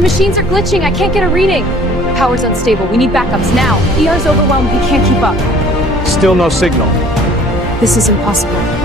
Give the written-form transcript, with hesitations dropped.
The machines are glitching. I can't get a reading. Power's unstable. We need backups now. ER's overwhelmed. We can't keep up. Still no signal. This is impossible.